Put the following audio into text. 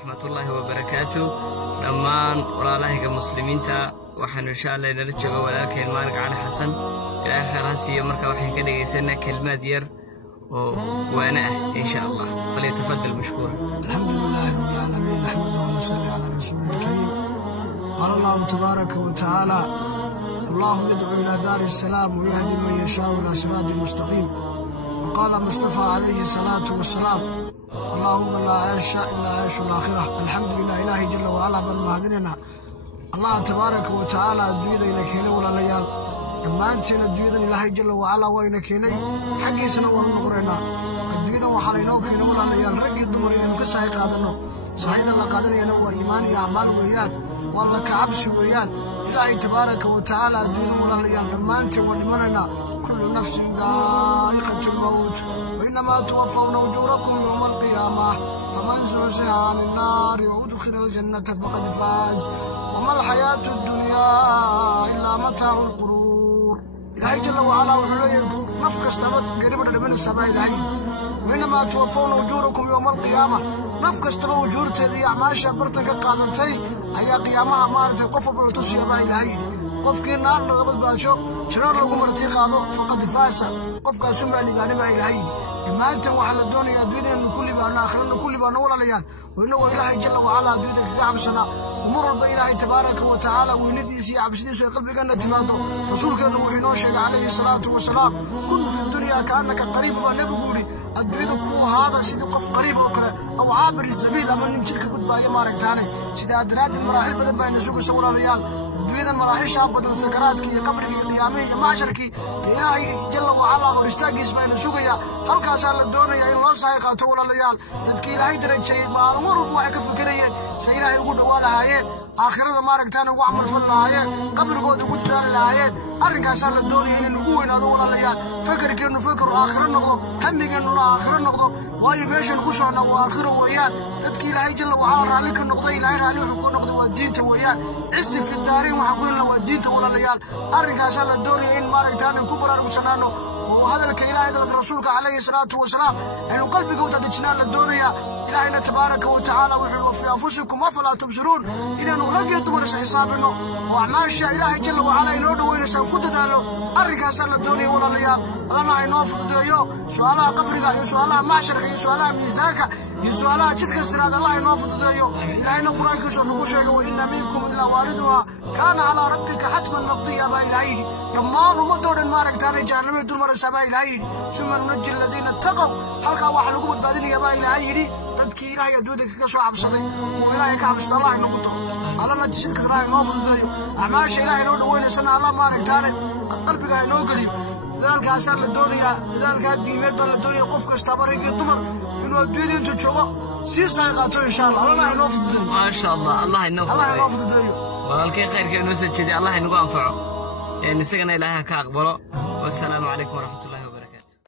ورحمة الله وبركاته. دمان وراء المسلمين وحن إن شاء الله نرجع ولكن مارك على حسن إلى آخر هسي مركب وحين كده يسنا كلمة دير وأنا إن شاء الله فليتفضل مشكورا. الحمد لله رب العالمين نحمده ونصلي على رسوله الكريم. قال الله تبارك وتعالى: الله يدعو إلى دار السلام ويهدي من يشاء إلى صراط مستقيم. وقال مصطفى عليه الصلاة والسلام: اللهم لا عيش إلا عيش الآخرة. الحمد لله إلهي جل وعلا بل مهدننا الله تبارك وتعالى الدنيا إنك هنا ولا ليال لما أنت الدنيا إلهي جل وعلا وإنك هنا حقي سنة ونقرنا الدنيا وحليناك هنا ولا ليال رجي الدمر إنك سعيد قادرنا سعيد الله قادر ينوى إيمان أعمال ويان والله كعبس ويان إلهي تبارك وتعالى الدنيا ولا ليال لما أنت ولمننا كل نفس ذائقة الموت وإنما توفون أجوركم يوم القيامة فمن زحزح عن النار وأدخل الجنة فقد فاز وما الحياة الدنيا إلا متاع الغرور. إلهي جل وعلا وحليه نفك استمد قريبا من السماء إلهي وإنما توفون أجوركم يوم القيامة نفك استمد أجورتي ذي أعماشا برتك قادتي أي قيامها مالتي قفل بلتوسي يا إلهي qofkii naar laga baasho jirar lagu marti qaado faqad faasa qofka Soomaali gaaniba ilaahay maanta waxa la doonayaa adduunyada kulli baa aakhirada kulli baa walaalayaal oo ilaahay jalla wa ala adduunyada ka cabsana umur walba ilaahay tabaaraka wa taala weynadiisa iyo cabsidiisa qalbigana timaado rasuulkeena wuxuu inoo sheegay calayhi salaatu wasalaam kun fi dunya kaanaka qariib wa nabiyuri adduunyada ku ahaada sidii qof qariib oo kale aw caabir sabiil ama nin jidka gudbaayo maaragtaane sida adraad maraaxil badan baa inoo sugo walaalayaal adduunyada maraaxisha badan sakaraadkii iyo qabriga qiyaamada iyo maasharkii ilaahay jalla wa ala oo istaagiis baa inoo sugaya halkaas la doonaya in loo saay qaato walaalayaal dadkii ilaahay darajay maalmo walba waxay ka fikirayeen say ilaahay ugu dhawaadahayeen aakhirada maaragtaane ugu amal falaayeen qabrigooda ugu dadaalaayeen arrinkaas la doonaya in ugu weynaado walaalayaal fakarkeenu fakar aakhiro noqdo hamigeenu aakhiro noqdo waayo meeshan ku socno waa aakhiro weeyaan dadkii ilaahay jalla wa ala raali ka noqday ilaahay raali ku noqdo waa diinta weeyaan cisi fi daarin waxa ku la waa diinta walaalayaal arrinkaas la doonaya in maaragtaane ku baraarujsanaano oo hadalka ilaahay dadka rasuulka calayhi salaatu wasalaam in qalbiga uu tadjinaa la doonaya ilaahayna tabaaraka wa taala wuxuu fi anfusikum afala tubsirun inaan rag iyo dumar xisaabino oo acmaasha ilaahay jalla wa ala inoo dhaweynaysan ku dadaalo arrinkaas la doonaya walaalayaal lama inoo fududeeyo su'aalaha qabriga iyo su'aalaha mahsharka iyo su'aalaha miisaanka iyo su'aalaha jidka siraad Allah inoo fududeeyo ilaahayna quraankiisa wuxuu ku sheegay wa inna minkum illa wariduha kana ala rabbika hatman maqdiya ba ilaahay dhammaan ummadoodan maaragtaanay jahannamada dul maraysa ba ilaahay suma nunajil ladina taqaw halka waxa lagu badbaadinaya ba ilaahay dadkii ilaahay adduunyada ka soo cabsaday oo ilaahay ka cabsada Allah noqoto allana jidka siraad inoo fududeeyo acmaasha ilaahay inoo dhaweynaysa Allah maaragtaanay qalbiga inoo galiyo dadaalkaas la doonaya dadaalka diimeed baa la doonaya qof kasta bariga dumar inuu adduunyada inta joogo si saaqaato insha Allah Allah inoo fududeeyo ma sha Allah Allah inoo fududeeyo walaalkay khayrka inoo sajidi Allah inagu anfaco isagana ilaahay ka aqbalo wassalamu alaykum wa rahmatullahi wa barakatuh.